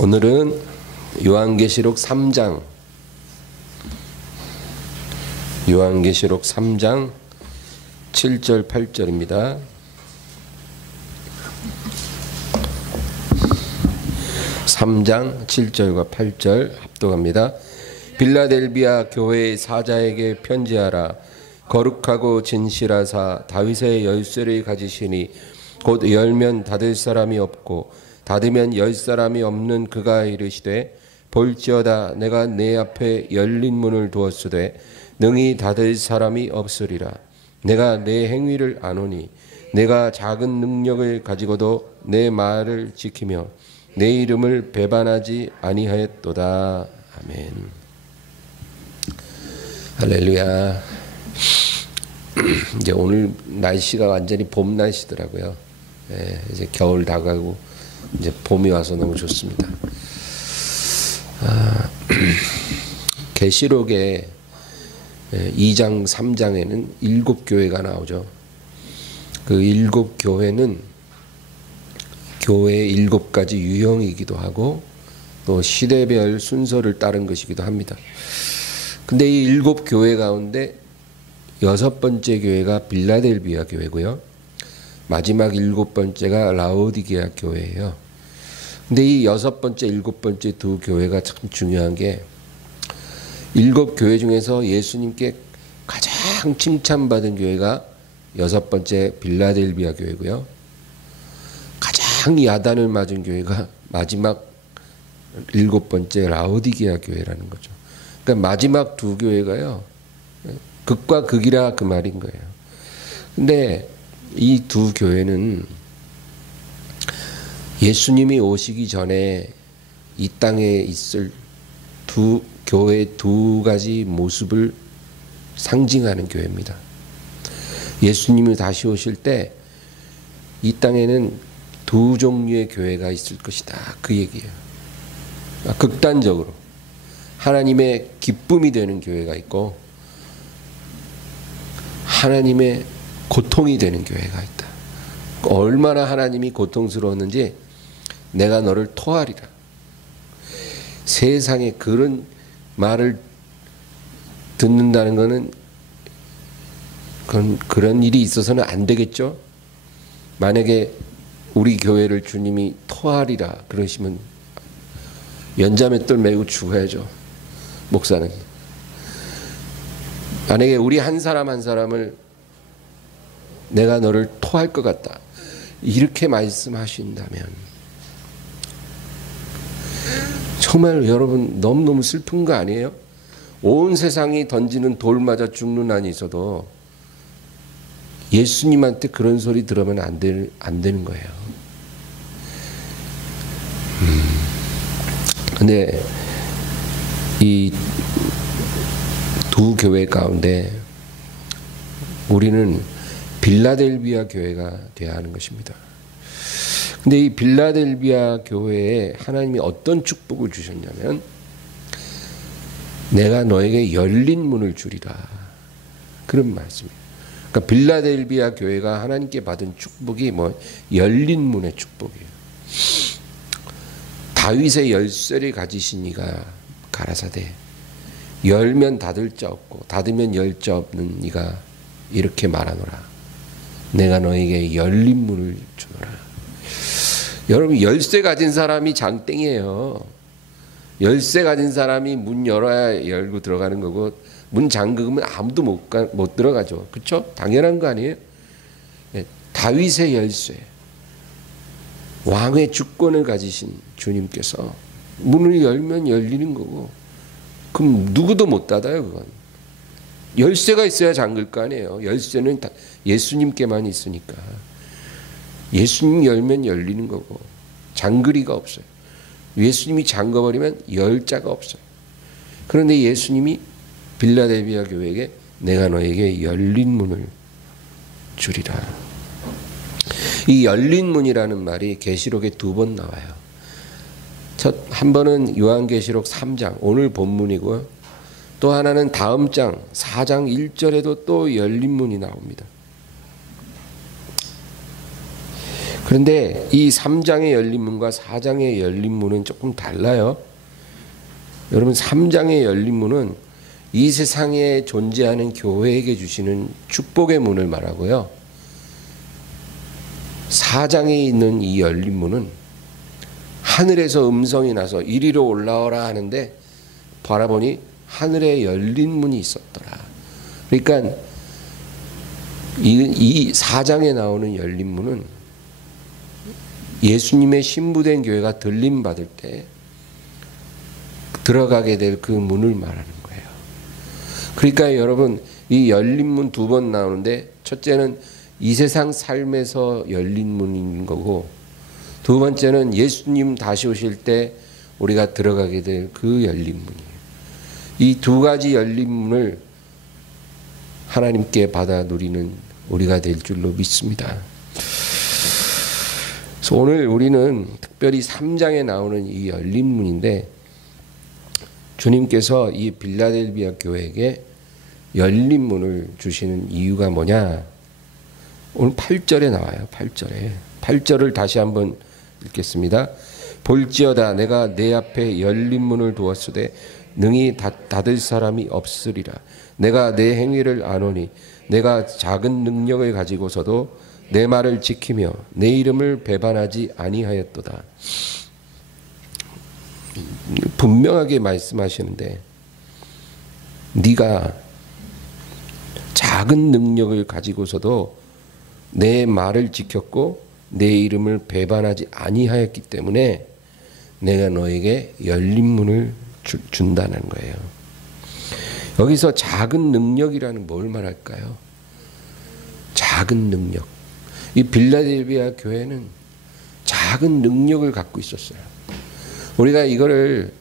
오늘은 요한계시록 3장 7절 8절입니다. (3장) 7절과 8절 합독합니다. 빌라델비아 교회의 사자에게 편지하라. 거룩하고 진실하사 다윗의 열쇠를 가지시니 곧 열면 닫을 사람이 없고 닫으면 열 사람이 없는 그가 이르시되 볼지어다 내가 내 앞에 열린 문을 두었으되 능히 닫을 사람이 없으리라. 내가 내 행위를 아노니 내가 작은 능력을 가지고도 내 말을 지키며 내 이름을 배반하지 아니하였도다. 아멘. 할렐루야. 이제 오늘 날씨가 완전히 봄 날씨더라고요. 네, 이제 겨울 다가고 이제 봄이 와서 너무 좋습니다. 계시록에 2장 3장에는 7교회가 나오죠. 그 7교회는 교회의 7가지 유형이기도 하고 또 시대별 순서를 따른 것이기도 합니다. 근데 이 7교회 가운데 6번째 교회가 빌라델비아 교회고요. 마지막 7번째가 라오디게아 교회예요. 근데 이 6번째, 7번째 두 교회가 참 중요한 게 7교회 중에서 예수님께 가장 칭찬받은 교회가 6번째 빌라델비아 교회고요. 가장 야단을 맞은 교회가 마지막 7번째 라오디게아 교회라는 거죠. 그러니까 마지막 두 교회가요, 극과 극이라 그 말인 거예요. 근데 이 두 교회는 예수님이 오시기 전에 이 땅에 있을 교회의 두 가지 모습을 상징하는 교회입니다. 예수님이 다시 오실 때 이 땅에는 두 종류의 교회가 있을 것이다. 그 얘기예요. 극단적으로 하나님의 기쁨이 되는 교회가 있고 하나님의 고통이 되는 교회가 있다. 얼마나 하나님이 고통스러웠는지 내가 너를 토하리라. 세상에 그런 말을 듣는다는 것은 그런 일이 있어서는 안 되겠죠. 만약에 우리 교회를 주님이 토하리라 그러시면 연자맷돌 메고 죽어야죠. 목사는. 만약에 우리 한 사람 한 사람을 내가 너를 토할 것 같다 이렇게 말씀하신다면 정말 여러분 너무너무 슬픈 거 아니에요? 온 세상이 던지는 돌 맞아 죽는 한이 있어도 예수님한테 그런 소리 들으면 안 되는 거예요. 근데 이 두 교회 가운데 우리는 빌라델비아 교회가 되어야 하는 것입니다. 근데 이 빌라델비아 교회에 하나님이 어떤 축복을 주셨냐면 내가 너에게 열린 문을 주리라. 그런 말씀이에요. 그러니까 빌라델비아 교회가 하나님께 받은 축복이 열린 문의 축복이에요. 다윗의 열쇠를 가지신 이가 가라사대 열면 닫을 자 없고 닫으면 열 자 없는 이가 이렇게 말하노라. 내가 너에게 열린 문을 주노라. 여러분 열쇠 가진 사람이 장땡이에요. 열쇠 가진 사람이 문 열어야 열고 들어가는 거고 문 잠그면 아무도 못 들어가죠. 그렇죠? 당연한 거 아니에요? 다윗의 열쇠, 왕의 주권을 가지신 주님께서 문을 열면 열리는 거고 그럼 누구도 못 닫아요. 그건 열쇠가 있어야 잠글 거 아니에요. 열쇠는 다 예수님께만 있으니까 예수님 열면 열리는 거고 잠그리가 없어요. 예수님이 잠궈버리면 열 자가 없어요. 그런데 예수님이 빌라델비아 교회에게 내가 너에게 열린 문을 주리라. 이 열린 문이라는 말이 계시록에 2번 나와요. 한 번은 요한계시록 3장 오늘 본문이고요. 또 하나는 다음 장 4장 1절에도 또 열린 문이 나옵니다. 그런데 이 3장의 열린 문과 4장의 열린 문은 조금 달라요. 여러분 3장의 열린 문은 이 세상에 존재하는 교회에게 주시는 축복의 문을 말하고요. 4장에 있는 이 열린 문은 하늘에서 음성이 나서 이리로 올라오라 하는데 바라보니 하늘에 열린 문이 있었더라. 그러니까 이 4장에 나오는 열린 문은 예수님의 신부된 교회가 들림 받을 때 들어가게 될 그 문을 말하는 거예요. 그러니까 여러분 이 열린 문 두 번 나오는데 첫째는 이 세상 삶에서 열린 문인 거고 두 번째는 예수님 다시 오실 때 우리가 들어가게 될 그 열린 문이에요. 이 두 가지 열린 문을 하나님께 받아 누리는 우리가 될 줄로 믿습니다. 그래서 오늘 우리는 특별히 3장에 나오는 이 열린 문인데 주님께서 이 빌라델비아 교회에게 열린 문을 주시는 이유가 뭐냐? 오늘 8절에 나와요. 8절에. 8절을 다시 한번 읽겠습니다. 볼지어다 내가 내 앞에 열린 문을 두었으되 능히 닫을 사람이 없으리라. 내가 내 행위를 아노니 내가 작은 능력을 가지고서도 내 말을 지키며 내 이름을 배반하지 아니하였도다. 분명하게 말씀하시는데 네가 작은 능력을 가지고서도 내 말을 지켰고 내 이름을 배반하지 아니하였기 때문에 내가 너에게 열린 문을 준다는 거예요. 여기서 작은 능력이라는 뭘 말할까요? 작은 능력. 이 빌라델비아 교회는 작은 능력을 갖고 있었어요. 우리가 이거를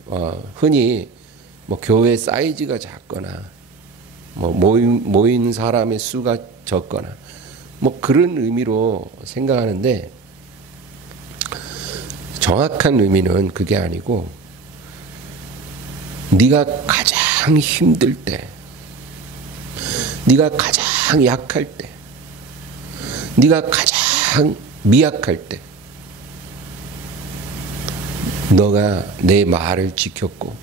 흔히 뭐 교회 사이즈가 작거나 뭐 모인 사람의 수가 적거나 뭐 그런 의미로 생각하는데 정확한 의미는 그게 아니고 네가 가장 힘들 때, 네가 가장 약할 때, 네가 가장 미약할 때 너가 내 말을 지켰고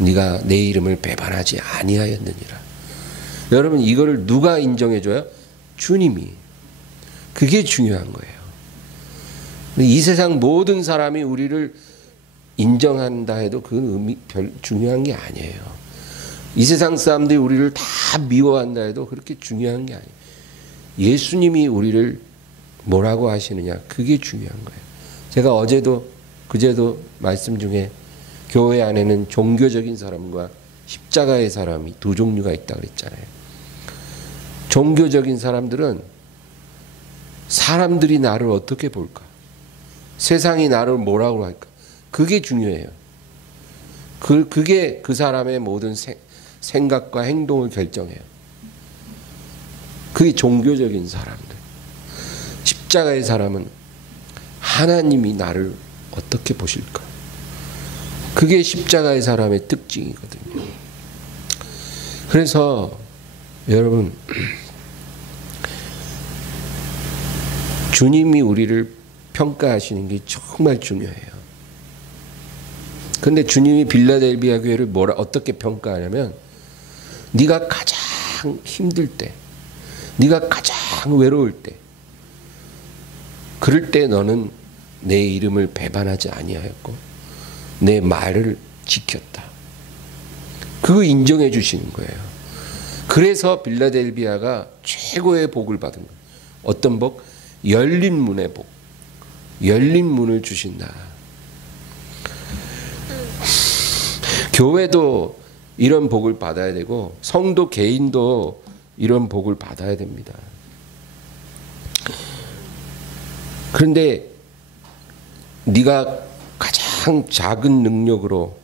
네가 내 이름을 배반하지 아니하였느니라. 여러분 이거를 누가 인정해줘요? 주님이. 그게 중요한 거예요. 이 세상 모든 사람이 우리를 인정한다 해도 그건 의미 별 중요한 게 아니에요. 이 세상 사람들이 우리를 다 미워한다 해도 그렇게 중요한 게 아니에요. 예수님이 우리를 뭐라고 하시느냐, 그게 중요한 거예요. 제가 어제도 그제도 말씀 중에 교회 안에는 종교적인 사람과 십자가의 사람이 두 종류가 있다고 그랬잖아요. 종교적인 사람들은 사람들이 나를 어떻게 볼까? 세상이 나를 뭐라고 할까? 그게 중요해요. 그게 그 사람의 모든 생각과 행동을 결정해요. 그게 종교적인 사람들. 십자가의 사람은 하나님이 나를 어떻게 보실까? 그게 십자가의 사람의 특징이거든요. 그래서 여러분 주님이 우리를 평가하시는 게 정말 중요해요. 그런데 주님이 빌라델비아 교회를 어떻게 평가하냐면 네가 가장 힘들 때, 네가 가장 외로울 때, 그럴 때 너는 내 이름을 배반하지 아니하였고 내 말을 지켰다. 그거 인정해 주시는 거예요. 그래서 빌라델비아가 최고의 복을 받은 거예요. 어떤 복? 열린 문의 복. 열린 문을 주신다. 교회도 이런 복을 받아야 되고 성도 개인도 이런 복을 받아야 됩니다. 그런데 네가 가장 작은 능력으로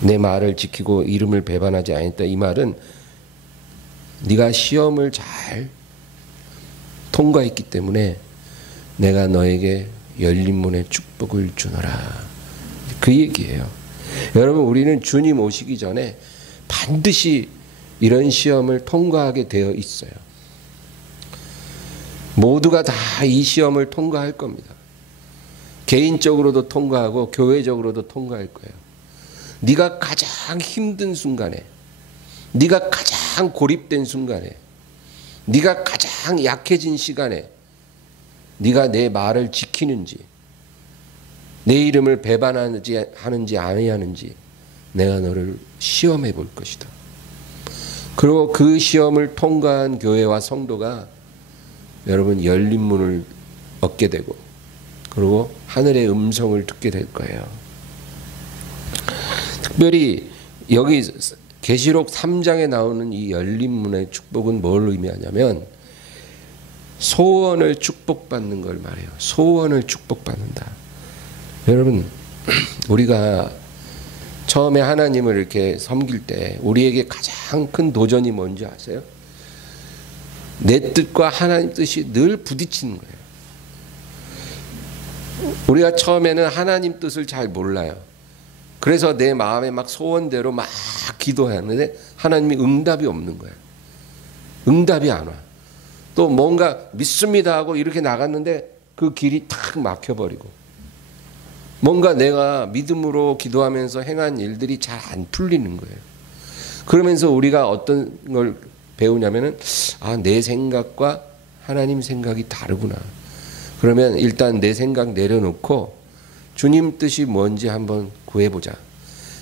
내 말을 지키고 이름을 배반하지 않았다. 이 말은 네가 시험을 잘 통과했기 때문에 내가 너에게 열린 문의 축복을 주노라. 그 얘기예요. 여러분 우리는 주님 오시기 전에 반드시 이런 시험을 통과하게 되어 있어요. 모두가 다 이 시험을 통과할 겁니다. 개인적으로도 통과하고 교회적으로도 통과할 거예요. 네가 가장 힘든 순간에, 네가 가장 고립된 순간에, 네가 가장 약해진 시간에 네가 내 말을 지키는지, 내 이름을 배반하는지 아니하는지 내가 너를 시험해 볼 것이다. 그리고 그 시험을 통과한 교회와 성도가 여러분 열린 문을 얻게 되고, 그리고 하늘의 음성을 듣게 될 거예요. 특별히 여기 계시록 3장에 나오는 이 열린 문의 축복은 뭘 의미하냐면 소원을 축복받는 걸 말해요. 소원을 축복받는다. 여러분, 우리가 처음에 하나님을 이렇게 섬길 때 우리에게 가장 큰 도전이 뭔지 아세요? 내 뜻과 하나님 뜻이 늘 부딪히는 거예요. 우리가 처음에는 하나님 뜻을 잘 몰라요. 그래서 내 마음에 막 소원대로 막 기도하는데 하나님이 응답이 없는 거예요. 응답이 안 와. 또 뭔가 믿습니다 하고 이렇게 나갔는데 그 길이 탁 막혀버리고, 뭔가 내가 믿음으로 기도하면서 행한 일들이 잘 안 풀리는 거예요. 그러면서 우리가 어떤 걸 배우냐면은, 아, 내 생각과 하나님 생각이 다르구나. 그러면 일단 내 생각 내려놓고 주님 뜻이 뭔지 한번 구해보자.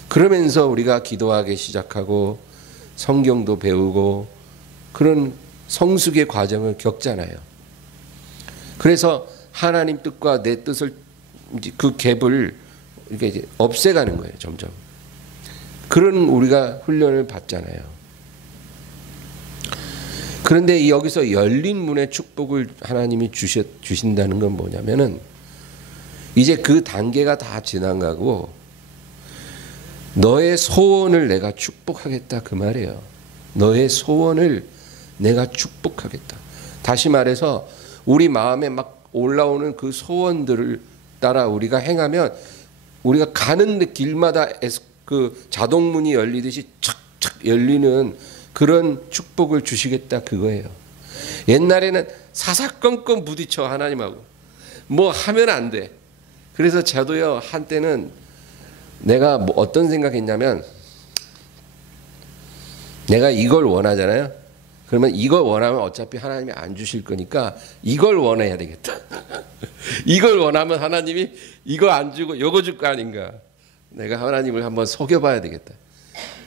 그러면서 우리가 기도하기 시작하고 성경도 배우고 그런 성숙의 과정을 겪잖아요. 그래서 하나님 뜻과 내 뜻을, 그 갭을 이렇게 이제 없애가는 거예요, 점점. 그런 우리가 훈련을 받잖아요. 그런데 여기서 열린 문의 축복을 하나님이 주신다는 건 뭐냐면은, 이제 그 단계가 다 지나가고 너의 소원을 내가 축복하겠다, 그 말이에요. 너의 소원을 내가 축복하겠다. 다시 말해서 우리 마음에 막 올라오는 그 소원들을 따라 우리가 행하면 우리가 가는 길마다 그 자동문이 열리듯이 착착 열리는 그런 축복을 주시겠다, 그거예요. 옛날에는 사사건건 부딪혀 하나님하고 뭐 하면 안 돼. 그래서 저도요, 한때는 내가 뭐 어떤 생각했냐면, 내가 이걸 원하잖아요. 그러면 이걸 원하면 어차피 하나님이 안 주실 거니까 이걸 원해야 되겠다. 이걸 원하면 하나님이 이거 안 주고 요거 줄 거 아닌가. 내가 하나님을 한번 속여봐야 되겠다.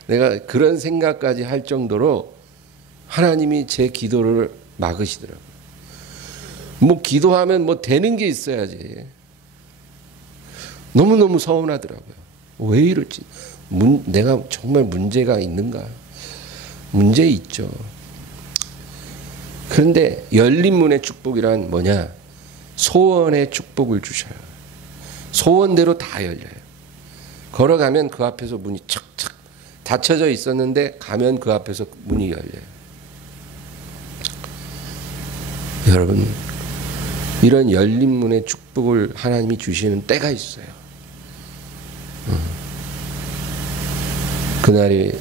내가 그런 생각까지 할 정도로 하나님이 제 기도를 막으시더라고요. 뭐 기도하면 뭐 되는 게 있어야지. 너무너무 서운하더라고요. 왜 이러지? 내가 정말 문제가 있는가? 문제 있죠. 그런데 열린 문의 축복이란 뭐냐? 소원의 축복을 주셔요. 소원대로 다 열려요. 걸어가면 그 앞에서 문이 착착 닫혀져 있었는데 가면 그 앞에서 문이 열려요. 여러분, 이런 열린 문의 축복을 하나님이 주시는 때가 있어요. 그날이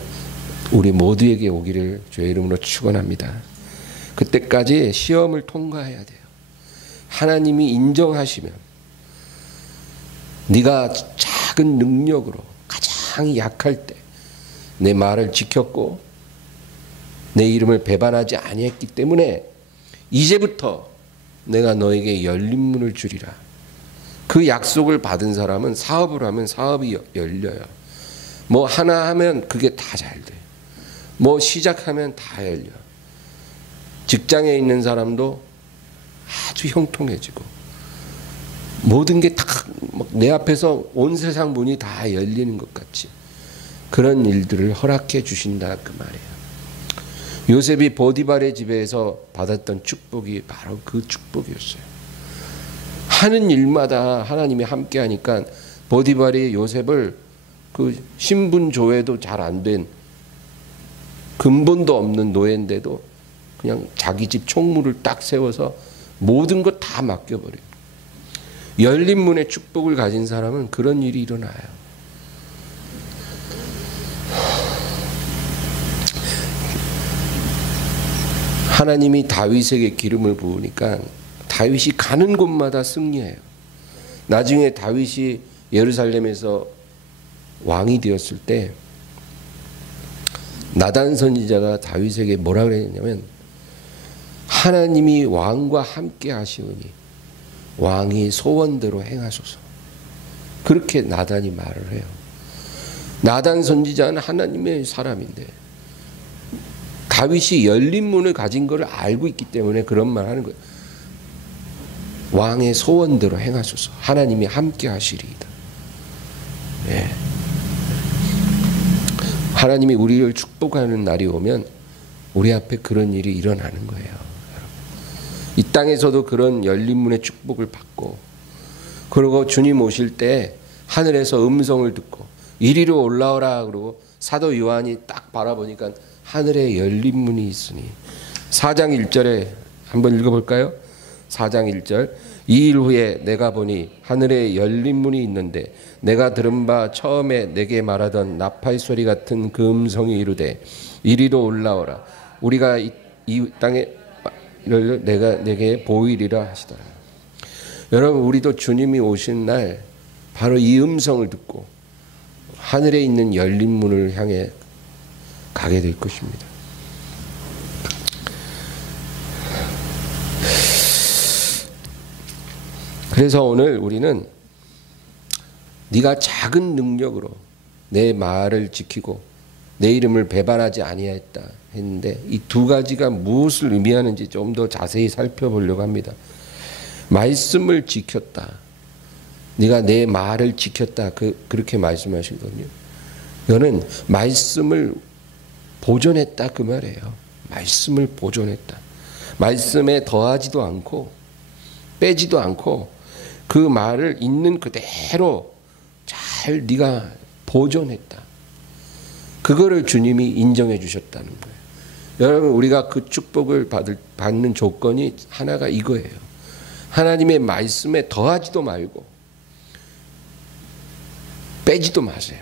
우리 모두에게 오기를 주의 이름으로 축원합니다. 그때까지 시험을 통과해야 돼요. 하나님이 인정하시면 네가 작은 능력으로 가장 약할 때 내 말을 지켰고 내 이름을 배반하지 아니했기 때문에 이제부터 내가 너에게 열린 문을 주리라. 그 약속을 받은 사람은 사업을 하면 사업이 열려요. 뭐 하나 하면 그게 다 잘 돼. 뭐 시작하면 다 열려. 직장에 있는 사람도 아주 형통해지고 모든 게 다 내 앞에서 온 세상 문이 다 열리는 것 같이 그런 일들을 허락해 주신다, 그 말이에요. 요셉이 보디발의 집에서 받았던 축복이 바로 그 축복이었어요. 하는 일마다 하나님이 함께 하니까 보디발이 요셉을 그 신분 조회도 잘 안 된 근본도 없는 노예인데도 그냥 자기 집 총무를 딱 세워서 모든 것 다 맡겨버려요. 열린 문의 축복을 가진 사람은 그런 일이 일어나요. 하나님이 다윗에게 기름을 부으니까 다윗이 가는 곳마다 승리해요. 나중에 다윗이 예루살렘에서 왕이 되었을 때 나단 선지자가 다윗에게 뭐라 그랬냐면 하나님이 왕과 함께 하시오니 왕이 소원대로 행하소서. 그렇게 나단이 말을 해요. 나단 선지자는 하나님의 사람인데 다윗이 열린 문을 가진 것을 알고 있기 때문에 그런 말 하는 거예요. 왕의 소원대로 행하소서. 하나님이 함께 하시리이다. 예. 하나님이 우리를 축복하는 날이 오면 우리 앞에 그런 일이 일어나는 거예요. 이 땅에서도 그런 열린 문의 축복을 받고, 그리고 주님 오실 때 하늘에서 음성을 듣고 이리로 올라오라 그러고 사도 요한이 딱 바라보니까 하늘에 열린 문이 있으니 4장 1절에 한번 읽어볼까요? 4장 1절 이 일 후에 내가 보니 하늘에 열린 문이 있는데 내가 들은 바 처음에 내게 말하던 나팔 소리 같은 그 음성이 이르되 이리로 올라오라 우리가 이 땅에 내가 내게 보이리라 하시더라. 여러분, 우리도 주님이 오신 날 바로 이 음성을 듣고 하늘에 있는 열린 문을 향해 가게 될 것입니다. 그래서 오늘 우리는 네가 작은 능력으로 내 말을 지키고 내 이름을 배반하지 아니하였다 했는데 이 두 가지가 무엇을 의미하는지 좀 더 자세히 살펴보려고 합니다. 말씀을 지켰다. 네가 내 말을 지켰다. 그렇게 말씀하시거든요. 이거는 말씀을 보존했다 그 말이에요. 말씀을 보존했다. 말씀에 더하지도 않고 빼지도 않고 그 말을 있는 그대로 잘 네가 보존했다. 그거를 주님이 인정해 주셨다는 거예요. 여러분, 우리가 그 축복을 받는 조건이 하나가 이거예요. 하나님의 말씀에 더하지도 말고 빼지도 마세요.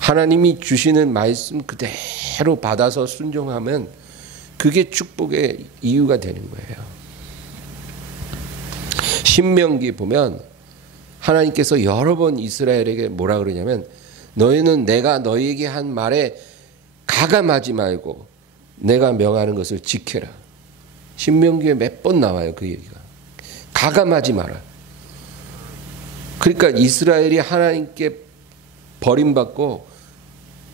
하나님이 주시는 말씀 그대로 받아서 순종하면 그게 축복의 이유가 되는 거예요. 신명기 보면 하나님께서 여러 번 이스라엘에게 뭐라 그러냐면 너희는 내가 너희에게 한 말에 가감하지 말고 내가 명하는 것을 지켜라. 신명기에 몇 번 나와요, 그 얘기가. 가감하지 마라. 그러니까 이스라엘이 하나님께 버림받고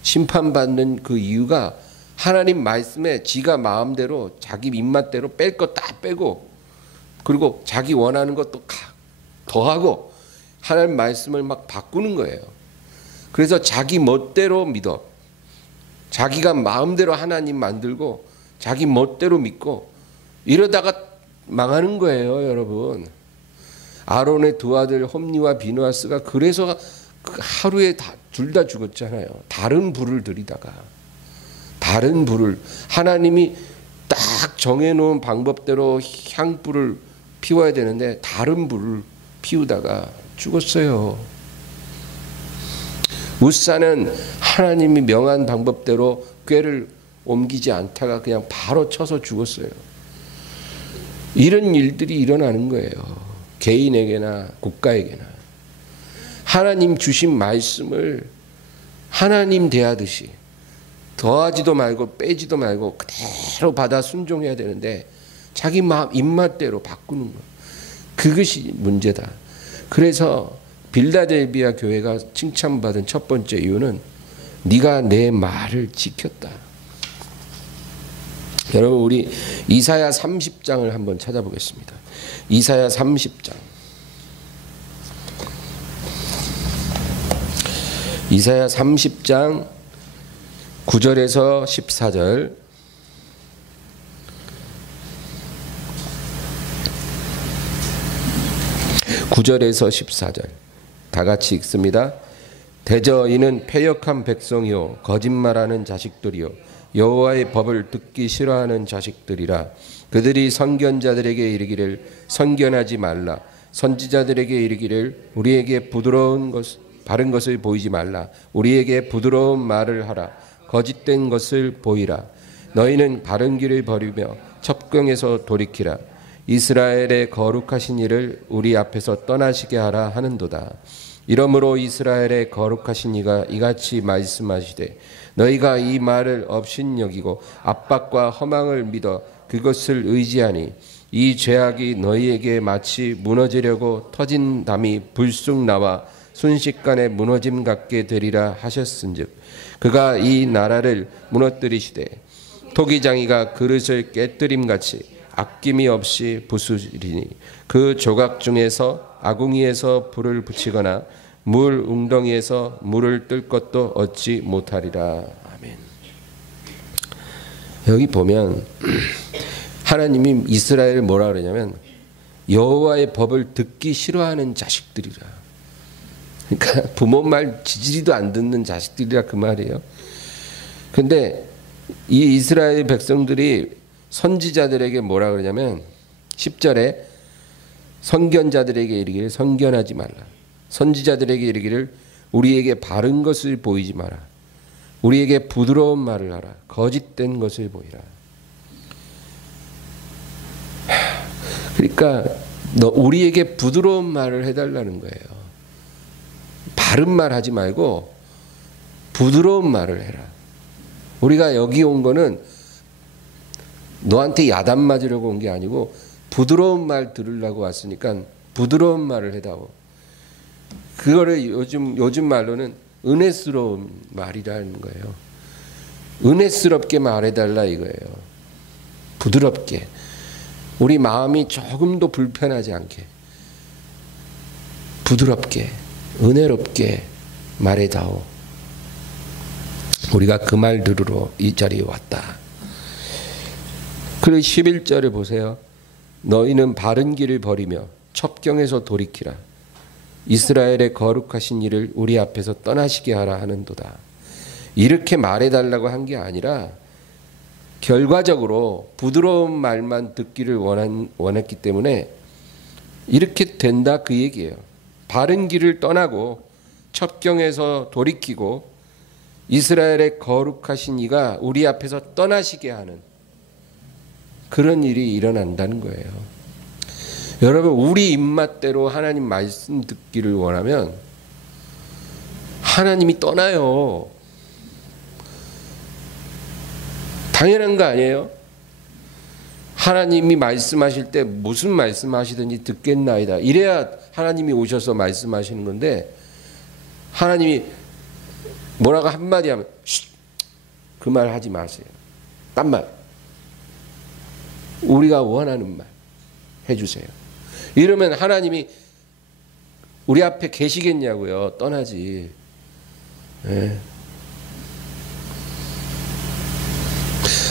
심판받는 그 이유가 하나님 말씀에 지가 마음대로 자기 입맛대로 뺄 거 다 빼고 그리고 자기 원하는 것도 더하고 하나님 말씀을 막 바꾸는 거예요. 그래서 자기 멋대로 믿어. 자기가 마음대로 하나님 만들고 자기 멋대로 믿고 이러다가 망하는 거예요, 여러분. 아론의 두 아들 홈니와 비누아스가 그래서 하루에 둘 다 죽었잖아요. 다른 불을 들이다가 다른 불을 하나님이 딱 정해놓은 방법대로 향불을 피워야 되는데 다른 불을 피우다가 죽었어요. 우사는 하나님이 명한 방법대로 꾀를 옮기지 않다가 그냥 바로 쳐서 죽었어요. 이런 일들이 일어나는 거예요. 개인에게나 국가에게나. 하나님 주신 말씀을 하나님 대하듯이 더하지도 말고 빼지도 말고 그대로 받아 순종해야 되는데 자기 마음 입맛대로 바꾸는 거. 그것이 문제다. 그래서 빌라델비아 교회가 칭찬받은 첫 번째 이유는 네가 내 말을 지켰다. 여러분, 우리 이사야 30장을 한번 찾아보겠습니다. 이사야 30장. 이사야 30장 9절에서 14절. (9절에서) 14절 다 같이 읽습니다. 대저 이는 패역한 백성이요 거짓말하는 자식들이요 여호와의 법을 듣기 싫어하는 자식들이라. 그들이 선견자들에게 이르기를 선견하지 말라. 선지자들에게 이르기를 우리에게 부드러운 것 바른 것을 보이지 말라. 우리에게 부드러운 말을 하라. 거짓된 것을 보이라. 너희는 바른 길을 버리며 첩경에서 돌이키라. 이스라엘의 거룩하신 이를 우리 앞에서 떠나시게 하라 하는도다. 이러므로 이스라엘의 거룩하신 이가 이같이 말씀하시되 너희가 이 말을 업신여기고 압박과 허망을 믿어 그것을 의지하니 이 죄악이 너희에게 마치 무너지려고 터진 담이 불쑥 나와 순식간에 무너짐 같게 되리라 하셨은즉 그가 이 나라를 무너뜨리시되 토기장이가 그릇을 깨뜨림같이 아낌이 없이 부수리니 그 조각 중에서 아궁이에서 불을 붙이거나 물 웅덩이에서 물을 뜰 것도 얻지 못하리라. 아멘. 여기 보면 하나님이 이스라엘을 뭐라 그러냐면 여호와의 법을 듣기 싫어하는 자식들이라. 그러니까 부모 말 지지리도 안 듣는 자식들이라 그 말이에요. 근데 이 이스라엘 백성들이 선지자들에게 뭐라 그러냐면 10절에 선견자들에게 이르기를 선견하지 말라. 선지자들에게 이르기를 우리에게 바른 것을 보이지 마라. 우리에게 부드러운 말을 하라. 거짓된 것을 보이라. 그러니까 우리에게 부드러운 말을 해달라는 거예요. 바른 말 하지 말고 부드러운 말을 해라. 우리가 여기 온 거는 너한테 야단 맞으려고 온 게 아니고 부드러운 말 들으려고 왔으니까 부드러운 말을 해다오. 그거를 요즘 말로는 은혜스러운 말이라는 거예요. 은혜스럽게 말해달라 이거예요. 부드럽게. 우리 마음이 조금도 불편하지 않게 부드럽게 은혜롭게 말해다오. 우리가 그 말 들으러 이 자리에 왔다. 그리고 11절을 보세요. 너희는 바른 길을 버리며 첩경에서 돌이키라. 이스라엘의 거룩하신 이를 우리 앞에서 떠나시게 하라 하는도다. 이렇게 말해달라고 한 게 아니라 결과적으로 부드러운 말만 듣기를 원했기 때문에 이렇게 된다 그 얘기예요. 바른 길을 떠나고 첩경에서 돌이키고 이스라엘의 거룩하신 이가 우리 앞에서 떠나시게 하는 그런 일이 일어난다는 거예요. 여러분 우리 입맛대로 하나님 말씀 듣기를 원하면 하나님이 떠나요. 당연한 거 아니에요? 하나님이 말씀하실 때 무슨 말씀하시든지 듣겠나이다. 이래야 하나님이 오셔서 말씀하시는 건데 하나님이 뭐라고 한마디 하면 그 말 하지 마세요. 딴 말. 우리가 원하는 말 해주세요. 이러면 하나님이 우리 앞에 계시겠냐고요. 떠나지. 네.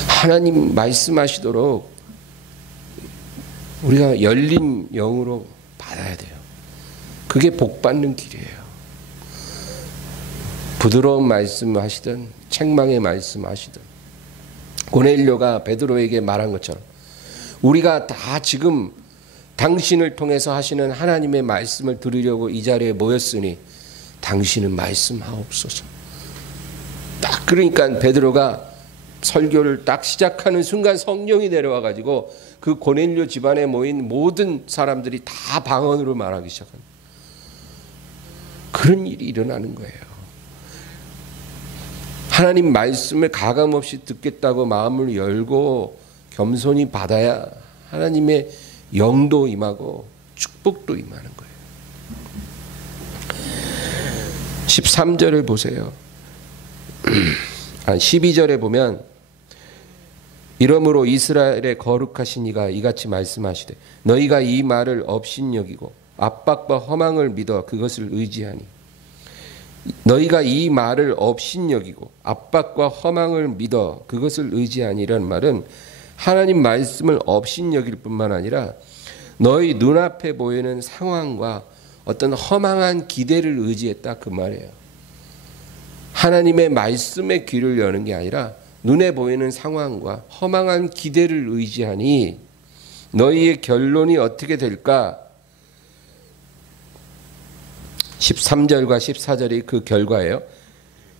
하나님 말씀하시도록 우리가 열린 영으로 받아야 돼요. 그게 복 받는 길이에요. 부드러운 말씀하시든 책망의 말씀하시든 고넬료가 베드로에게 말한 것처럼 우리가 다 지금 당신을 통해서 하시는 하나님의 말씀을 들으려고 이 자리에 모였으니 당신은 말씀하옵소서. 딱 그러니까 베드로가 설교를 딱 시작하는 순간 성령이 내려와 가지고 그 고넬료 집안에 모인 모든 사람들이 다 방언으로 말하기 시작한 그런 일이 일어나는 거예요. 하나님 말씀을 가감없이 듣겠다고 마음을 열고 겸손히 받아야 하나님의 영도 임하고 축복도 임하는 거예요. 13절을 보세요. 12절에 보면 이러므로 이스라엘의 거룩하신 이가 이같이 말씀하시되 너희가 이 말을 업신여기고 압박과 허망을 믿어 그것을 의지하니 너희가 이 말을 업신여기고 압박과 허망을 믿어 그것을 의지하니라는 말은 하나님 말씀을 업신여길 뿐만 아니라 너희 눈앞에 보이는 상황과 어떤 허망한 기대를 의지했다 그 말이에요. 하나님의 말씀에 귀를 여는 게 아니라 눈에 보이는 상황과 허망한 기대를 의지하니 너희의 결론이 어떻게 될까? 13절과 14절이 그 결과예요.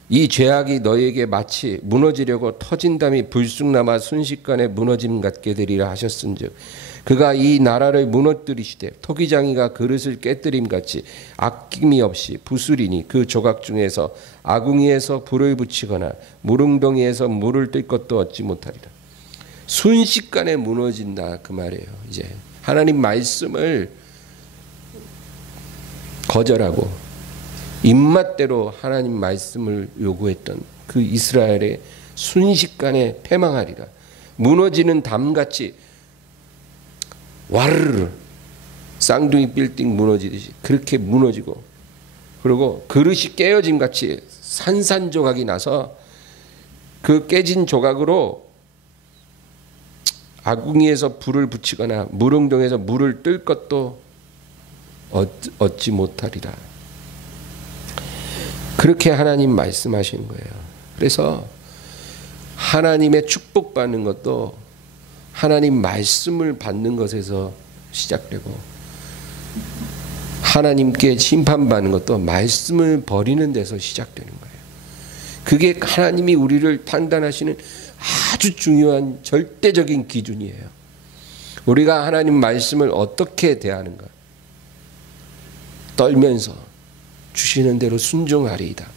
이 죄악이 너희에게 마치 무너지려고 터진 담이 불쑥 남아 순식간에 무너짐 같게 되리라 하셨은즉 그가 이 나라를 무너뜨리시되 토기장이가 그릇을 깨뜨림 같이 아낌이 없이 부수리니 그 조각 중에서 아궁이에서 불을 붙이거나 무릉덩이에서 물을 뜰 것도 얻지 못하리라. 순식간에 무너진다 그 말이에요. 이제 하나님 말씀을 거절하고 입맛대로 하나님 말씀을 요구했던 그 이스라엘의 순식간에 패망하리라. 무너지는 담같이 와르르 쌍둥이 빌딩 무너지듯이 그렇게 무너지고, 그리고 그릇이 깨어짐 같이 산산조각이 나서 그 깨진 조각으로 아궁이에서 불을 붙이거나 무릉덩이에서 물을 뜰 것도 얻지 못하리라. 그렇게 하나님 말씀하시는 거예요. 그래서 하나님의 축복받는 것도 하나님 말씀을 받는 것에서 시작되고, 하나님께 심판받는 것도 말씀을 버리는 데서 시작되는 거예요. 그게 하나님이 우리를 판단하시는 아주 중요한 절대적인 기준이에요. 우리가 하나님 말씀을 어떻게 대하는가. 떨면서 주시는 대로 순종하리이다.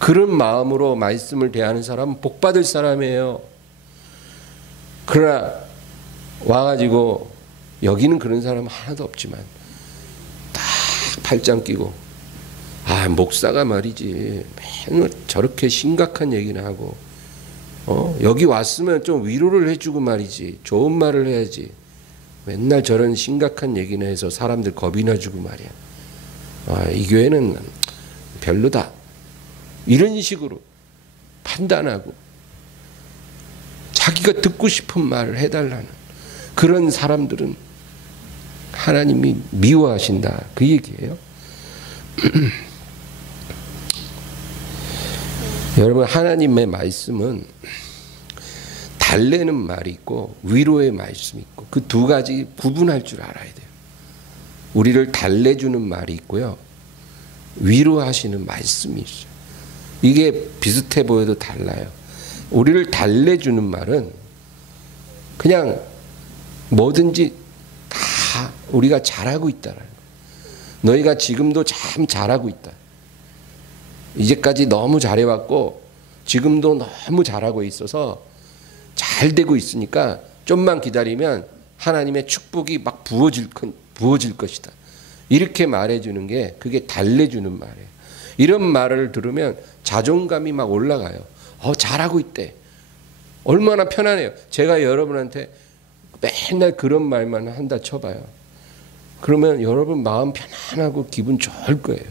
그런 마음으로 말씀을 대하는 사람은 복받을 사람이에요. 그러나 와가지고 여기는 그런 사람은 하나도 없지만 딱 팔짱 끼고 목사가 말이지 맨날 저렇게 심각한 얘기나 하고 여기 왔으면 좀 위로를 해주고 말이지 좋은 말을 해야지 맨날 저런 심각한 얘기나 해서 사람들 겁이나 주고 말이야. 이 교회는 별로다. 이런 식으로 판단하고 자기가 듣고 싶은 말을 해달라는 그런 사람들은 하나님이 미워하신다 그 얘기예요. 여러분, 하나님의 말씀은 달래는 말이 있고 위로의 말씀이 있고 그 두 가지 구분할 줄 알아야 돼요. 우리를 달래주는 말이 있고요, 위로하시는 말씀이 있어요. 이게 비슷해 보여도 달라요. 우리를 달래주는 말은 그냥 뭐든지 다 우리가 잘하고 있다라는 거예요. 너희가 지금도 참 잘하고 있다. 이제까지 너무 잘해왔고 지금도 너무 잘하고 있어서 잘 되고 있으니까 좀만 기다리면 하나님의 축복이 막 부어질 것이다. 이렇게 말해주는 게 그게 달래주는 말이에요. 이런 말을 들으면 자존감이 막 올라가요. 잘하고 있대. 얼마나 편안해요. 제가 여러분한테 맨날 그런 말만 한다 쳐봐요. 그러면 여러분 마음 편안하고 기분 좋을 거예요.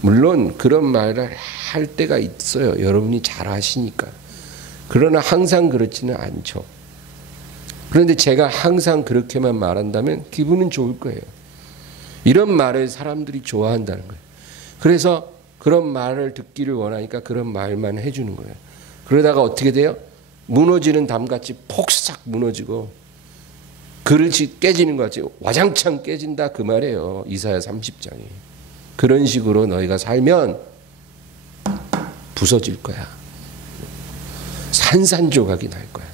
물론 그런 말을 할 때가 있어요. 여러분이 잘하시니까. 그러나 항상 그렇지는 않죠. 그런데 제가 항상 그렇게만 말한다면 기분은 좋을 거예요. 이런 말을 사람들이 좋아한다는 거예요. 그래서 그런 말을 듣기를 원하니까 그런 말만 해주는 거예요. 그러다가 어떻게 돼요? 무너지는 담같이 폭삭 무너지고 그릇이 깨지는 것 같이 와장창 깨진다 그 말이에요. 이사야 30장이. 그런 식으로 너희가 살면 부서질 거야. 산산조각이 날 거야.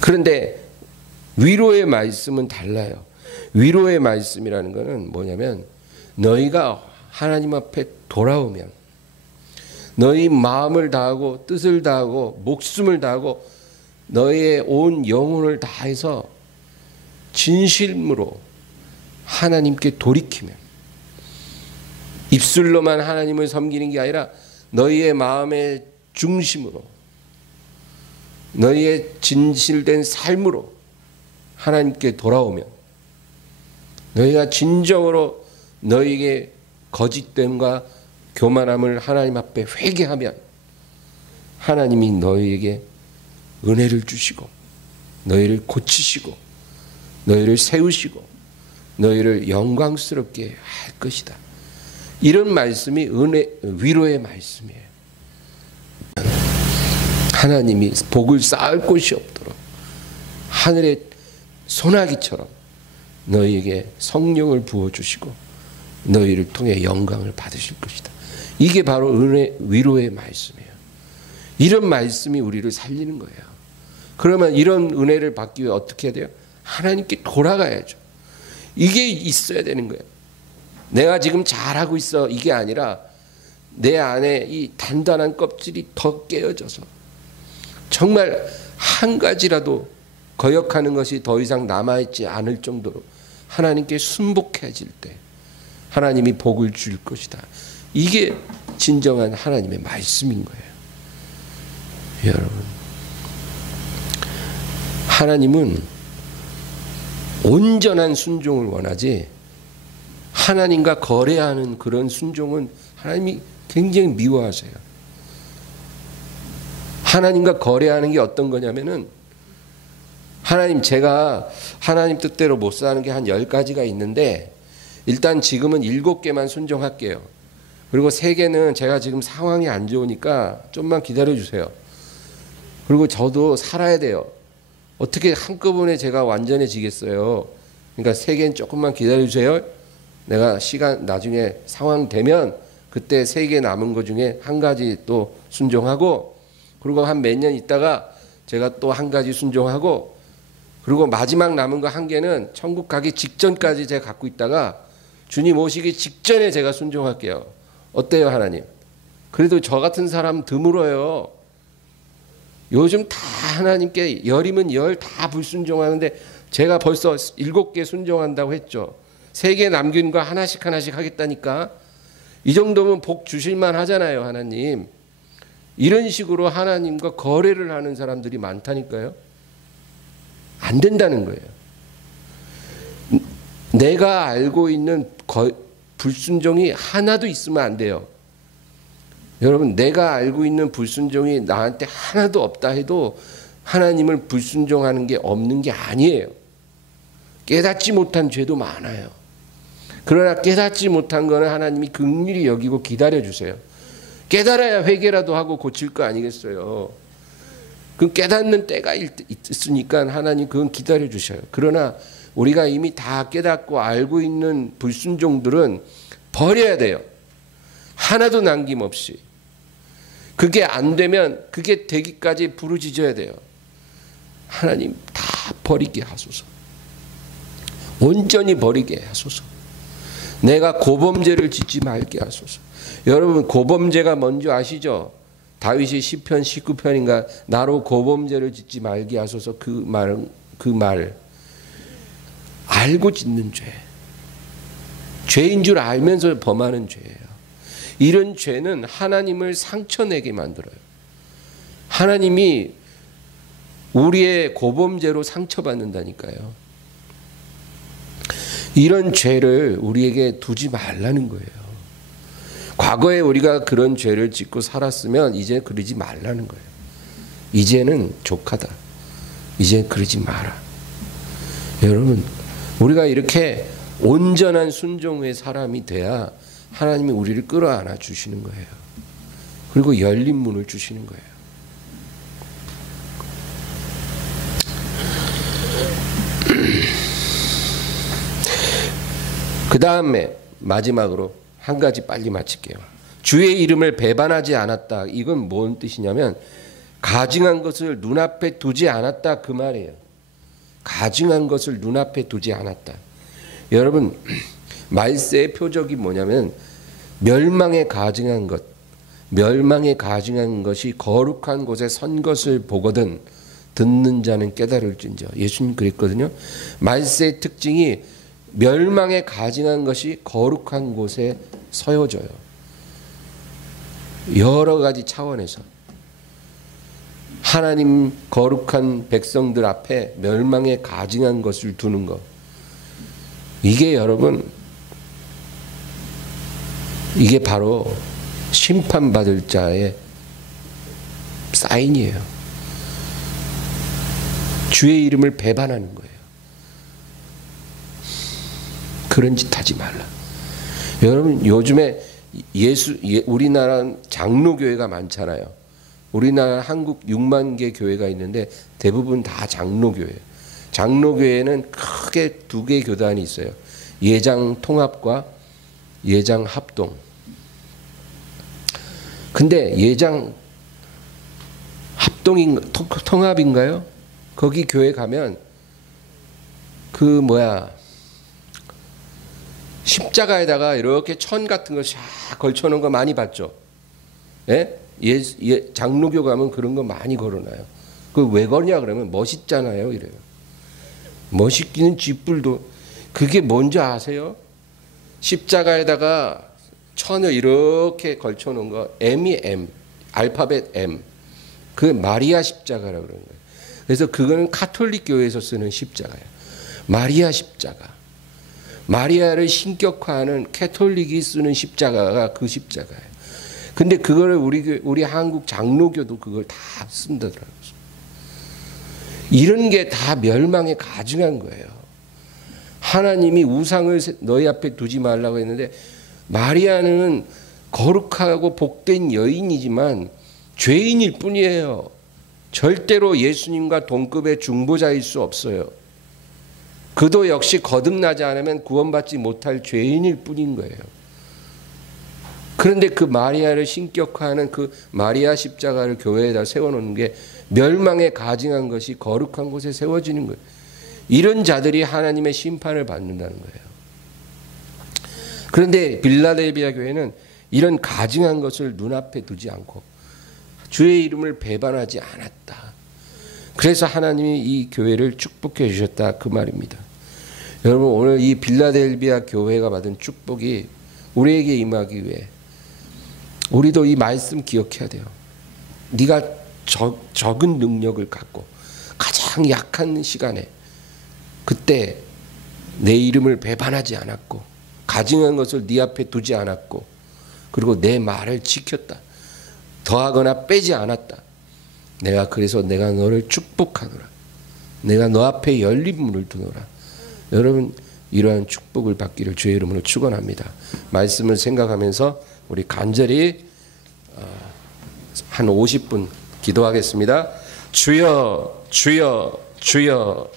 그런데 위로의 말씀은 달라요. 위로의 말씀이라는 것은 뭐냐면 너희가 하나님 앞에 돌아오면 너희 마음을 다하고 뜻을 다하고 목숨을 다하고 너희의 온 영혼을 다해서 진실무로 하나님께 돌이키면, 입술로만 하나님을 섬기는 게 아니라 너희의 마음의 중심으로 너희의 진실된 삶으로 하나님께 돌아오면, 너희가 진정으로 너희에게 거짓됨과 교만함을 하나님 앞에 회개하면 하나님이 너희에게 은혜를 주시고 너희를 고치시고 너희를 세우시고 너희를 영광스럽게 할 것이다. 이런 말씀이 위로의 말씀이에요. 하나님이 복을 쌓을 곳이 없도록 하늘의 소나기처럼 너희에게 성령을 부어주시고 너희를 통해 영광을 받으실 것이다. 이게 바로 은혜, 위로의 말씀이에요. 이런 말씀이 우리를 살리는 거예요. 그러면 이런 은혜를 받기 위해 어떻게 해야 돼요? 하나님께 돌아가야죠. 이게 있어야 되는 거예요. 내가 지금 잘하고 있어 이게 아니라 내 안에 이 단단한 껍질이 더 깨어져서 정말 한 가지라도 거역하는 것이 더 이상 남아있지 않을 정도로 하나님께 순복해질 때 하나님이 복을 줄 것이다. 이게 진정한 하나님의 말씀인 거예요. 여러분, 하나님은 온전한 순종을 원하지 하나님과 거래하는 그런 순종은 하나님이 굉장히 미워하세요. 하나님과 거래하는 게 어떤 거냐면은 하나님, 제가 하나님 뜻대로 못 사는 게 한 10가지가 있는데 일단 지금은 7개만 순종할게요. 그리고 3개는 제가 지금 상황이 안 좋으니까 좀만 기다려 주세요. 그리고 저도 살아야 돼요. 어떻게 한꺼번에 제가 완전해지겠어요. 그러니까 3개는 조금만 기다려 주세요. 내가 시간 나중에 상황 되면 그때 3개 남은 것 중에 한 가지 또 순종하고, 그리고 한 몇 년 있다가 제가 또 한 가지 순종하고, 그리고 마지막 남은 거 1개는 천국 가기 직전까지 제가 갖고 있다가 주님 오시기 직전에 제가 순종할게요. 어때요, 하나님? 그래도 저 같은 사람 드물어요. 요즘 다 하나님께 열이면 열 다 불순종하는데 제가 벌써 7개 순종한다고 했죠. 3개 남긴 거 하나씩 하겠다니까. 이 정도면 복 주실만 하잖아요, 하나님. 이런 식으로 하나님과 거래를 하는 사람들이 많다니까요. 안 된다는 거예요. 내가 알고 있는 불순종이 하나도 있으면 안 돼요. 여러분, 내가 알고 있는 불순종이 나한테 하나도 없다 해도 하나님을 불순종하는 게 없는 게 아니에요. 깨닫지 못한 죄도 많아요. 그러나 깨닫지 못한 거는 하나님이 긍휼히 여기고 기다려주세요. 깨달아야 회개라도 하고 고칠 거 아니겠어요. 그 깨닫는 때가 있으니까 하나님 그건 기다려주셔요. 그러나 우리가 이미 다 깨닫고 알고 있는 불순종들은 버려야 돼요. 하나도 남김없이. 그게 안 되면 그게 되기까지 부르짖어야 돼요. 하나님 다 버리게 하소서. 온전히 버리게 하소서. 내가 고범죄를 짓지 말게 하소서. 여러분, 고범죄가 뭔지 아시죠? 다윗이 시편 19편인가 나로 고범죄를 짓지 말게 하소서. 그 말 알고 짓는 죄, 죄인 줄 알면서 범하는 죄예요. 이런 죄는 하나님을 상처내게 만들어요. 하나님이 우리의 고범죄로 상처받는다니까요. 이런 죄를 우리에게 두지 말라는 거예요. 과거에 우리가 그런 죄를 짓고 살았으면 이제 그러지 말라는 거예요. 이제는 족하다. 이제 그러지 마라. 여러분, 우리가 이렇게 온전한 순종의 사람이 돼야 하나님이 우리를 끌어안아 주시는 거예요. 그리고 열린 문을 주시는 거예요. 그 다음에 마지막으로 한 가지 빨리 마칠게요. 주의 이름을 배반하지 않았다. 이건 뭔 뜻이냐면 가증한 것을 눈앞에 두지 않았다, 그 말이에요. 가증한 것을 눈앞에 두지 않았다. 여러분, 말세의 표적이 뭐냐면 멸망에 가증한 것, 멸망에 가증한 것이 거룩한 곳에 선 것을 보거든 듣는 자는 깨달을진저. 예수님 그랬거든요. 말세의 특징이 멸망에 가증한 것이 거룩한 곳에 서여져요. 여러 가지 차원에서 하나님 거룩한 백성들 앞에 멸망에 가증한 것을 두는 것, 이게 여러분, 이게 바로 심판받을 자의 사인이에요. 주의 이름을 배반하는 거예요. 그런 짓 하지 말라. 여러분, 요즘에 우리나라 장로교회가 많잖아요. 우리나라 한국 6만 개 교회가 있는데 대부분 다 장로교회예요. 장로교회는 크게 2개 교단이 있어요. 예장 통합과 예장 합동. 근데 예장 통합인가요? 거기 교회 가면 십자가에다가 이렇게 천 같은 거 샥 걸쳐놓은 거 많이 봤죠? 예? 장로교 가면 그런 거 많이 걸어놔요. 그 왜 거냐 그러면 멋있잖아요, 이래요. 멋있기는 쥐뿔도. 그게 뭔지 아세요? 십자가에다가 천을 이렇게 걸쳐놓은 거, M이 M, 알파벳 M. 그 마리아 십자가라고 그러는 거예요. 그래서 그거는 가톨릭 교회에서 쓰는 십자가예요. 마리아 십자가. 마리아를 신격화하는 가톨릭이 쓰는 십자가가 그 십자가예요. 근데 그거를 우리 한국 장로교도 그걸 다 쓴다더라고요. 이런 게 다 멸망에 가증한 거예요. 하나님이 우상을 너희 앞에 두지 말라고 했는데 마리아는 거룩하고 복된 여인이지만 죄인일 뿐이에요. 절대로 예수님과 동급의 중보자일 수 없어요. 그도 역시 거듭나지 않으면 구원받지 못할 죄인일 뿐인 거예요. 그런데 그 마리아를 신격화하는 그 마리아 십자가를 교회에다 세워놓는 게 멸망에 가증한 것이 거룩한 곳에 세워지는 거예요. 이런 자들이 하나님의 심판을 받는다는 거예요. 그런데 빌라델비아 교회는 이런 가증한 것을 눈앞에 두지 않고 주의 이름을 배반하지 않았다. 그래서 하나님이 이 교회를 축복해 주셨다 그 말입니다. 여러분 오늘 이 빌라델비아 교회가 받은 축복이 우리에게 임하기 위해 우리도 이 말씀 기억해야 돼요. 네가 적은 능력을 갖고 가장 약한 시간에 그때 내 이름을 배반하지 않았고 가증한 것을 네 앞에 두지 않았고 그리고 내 말을 지켰다. 더하거나 빼지 않았다. 그래서 내가 너를 축복하노라. 내가 너 앞에 열린 문을 두노라. 여러분 이러한 축복을 받기를 주의 이름으로 축원합니다. 말씀을 생각하면서 우리 간절히 한 50분 기도하겠습니다. 주여 주여 주여